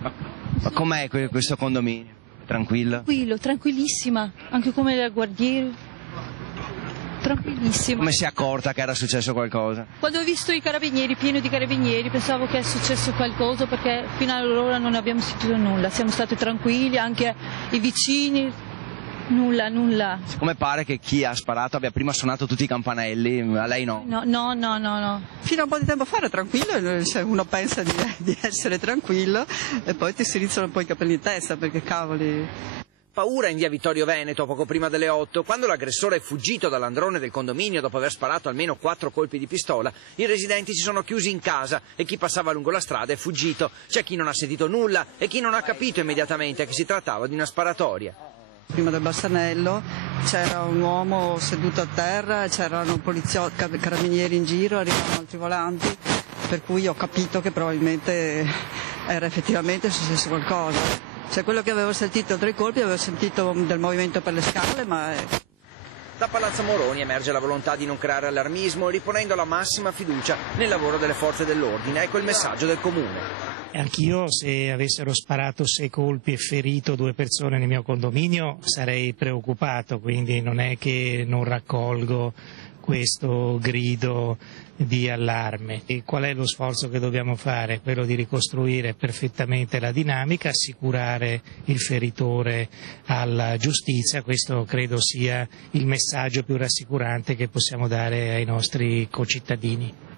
Ma com'è questo condominio? Tranquillo? Tranquillo, tranquillissima, anche come la guardiera. Tranquillissima. Come si è accorta che era successo qualcosa? Quando ho visto i carabinieri, pieno di carabinieri, pensavo che è successo qualcosa perché fino ad allora non abbiamo sentito nulla, siamo stati tranquilli, anche i vicini, nulla. Come pare che chi ha sparato abbia prima suonato tutti i campanelli, a lei no? No. Fino a un po' di tempo fa era tranquillo, uno pensa di essere tranquillo e poi ti si rizzano un po' i capelli in testa perché cavoli... Paura in via Vittorio Veneto poco prima delle 8, quando l'aggressore è fuggito dall'androne del condominio dopo aver sparato almeno 4 colpi di pistola, i residenti si sono chiusi in casa e chi passava lungo la strada è fuggito. C'è chi non ha sentito nulla e chi non ha capito immediatamente che si trattava di una sparatoria. Prima del Bassanello c'era un uomo seduto a terra, c'erano poliziotti, carabinieri in giro, arrivavano altri volanti, per cui ho capito che probabilmente era effettivamente successo qualcosa. Cioè quello che avevo sentito tra i colpi, avevo sentito del movimento per le scale, ma... Da Palazzo Moroni emerge la volontà di non creare allarmismo, riponendo la massima fiducia nel lavoro delle forze dell'ordine. Ecco il messaggio del comune. Anch'io, se avessero sparato 6 colpi e ferito 2 persone nel mio condominio, sarei preoccupato, quindi non è che non raccolgo questo grido di allarme. E qual è lo sforzo che dobbiamo fare? Quello di ricostruire perfettamente la dinamica, assicurare il feritore alla giustizia. Questo credo sia il messaggio più rassicurante che possiamo dare ai nostri concittadini.